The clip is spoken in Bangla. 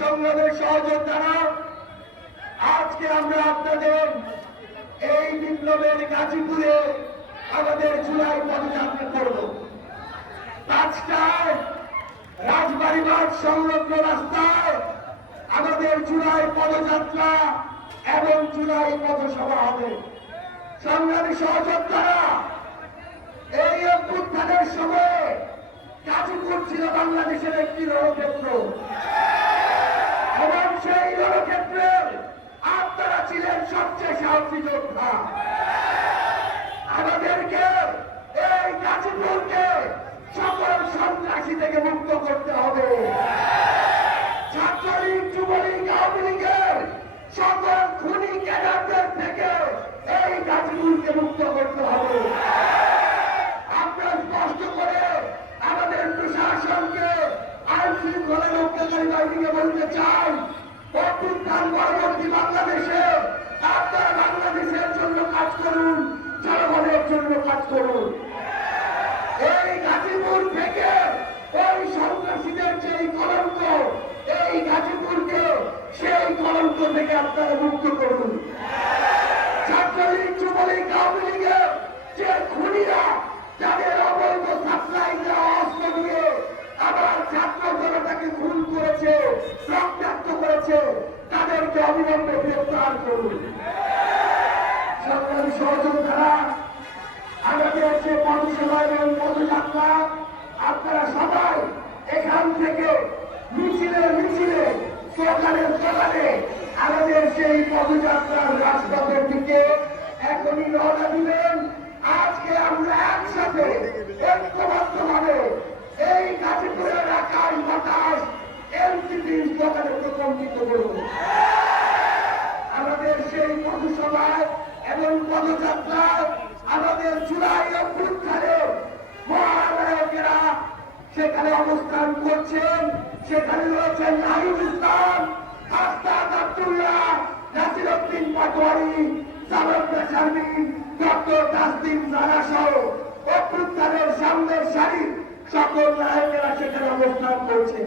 সংগ্রামের সহযোদ্ধারা, আজকে আমরা আপনাদের এই বিপ্লবের গাজীপুরে আমাদের জুলাই পদযাত্রা করব। পাঁচটায় রাজবাড়িঘাট সংলগ্ন রাস্তায় আমাদের জুলাই পদযাত্রা এবং জুলাই পথসভা হবে। সংগ্রামী সহযোদ্ধারা, এই অভ্যুত্থানের সময় গাজীপুর ছিল বাংলাদেশের একটি রণক্ষেত্র এবং সেই রণক্ষেত্রের আপনারা ছিলেন সবচেয়ে সাহসী যোদ্ধা। আমাদেরকে এই গাজীপুরকে সকল সন্ত্রাসী থেকে মুক্ত করতে হবে। ছাত্রলীগ, যুবলীগ, আওয়ামী লীগের সকল খুনি ক্যাডারদের থেকে এই গাজীপুরকে মুক্ত করতে হবে। আপনারা স্পষ্ট করে আমাদের প্রশাসনকে আইন শৃঙ্খলা রক্ষাকারী বাহিনীকে বলতে চাই, অভ্যুত্থান পরবর্তী বাংলাদেশে আপনারা বাংলাদেশের জন্য কাজ করুন, জনগণের জন্য কাজ করুন। এই গাজীপুর থেকে ওই সন্ত্রাসীদের যেই কলঙ্ক, এই গাজীপুরকে সেই কলঙ্ক থেকে আপনারা মুক্ত করুন। ছাত্রলীগ, যুবলীগ, আওয়ামী লীগের যে খুনিরা যাদের অবৈধ সাপ্লাই দেওয়া অস্ত্র নিয়ে আবার ছাত্র জনতাকে খুন করেছে, রক্তাক্ত করেছে, তাদেরকে অবিলম্বে গ্রেফতার করুন। সংগ্রামী সহযোদ্ধারা, আমাদের যে পথসভা এবং পদযাত্রা, আপনারা সবাই এখান থেকে মিছিলে মিছিলে সকালে সকালে আমাদের সেই পদযাত্রার রাজপথের দিকে এখনই রওনা দিবেন। আজকে আমরা একসাথে ঐক্যবদ্ধভাবে এই গাজীপুরের আকাশ বাতাস এনসিপির সকালে প্রকম্পিত করুন। আমাদের সেই পথসভায় এবং পদযাত্রায় আমাদের জুলাই অভ্যুত্থানে মহানায়কেরা সেখানে অবস্থান করছেন। সেখানে রয়েছেন নাহিদ ইসলাম, আস্তাদ আব্দুল্লাহ, নাসির উদ্দিন পাটোয়ারি, সামন্তা শারমিন, ডক্টর তাসলিম জারা সহ অভ্যুত্থানের সামনের সারির সকল নায়কেরা সেখানে অবস্থান করছেন।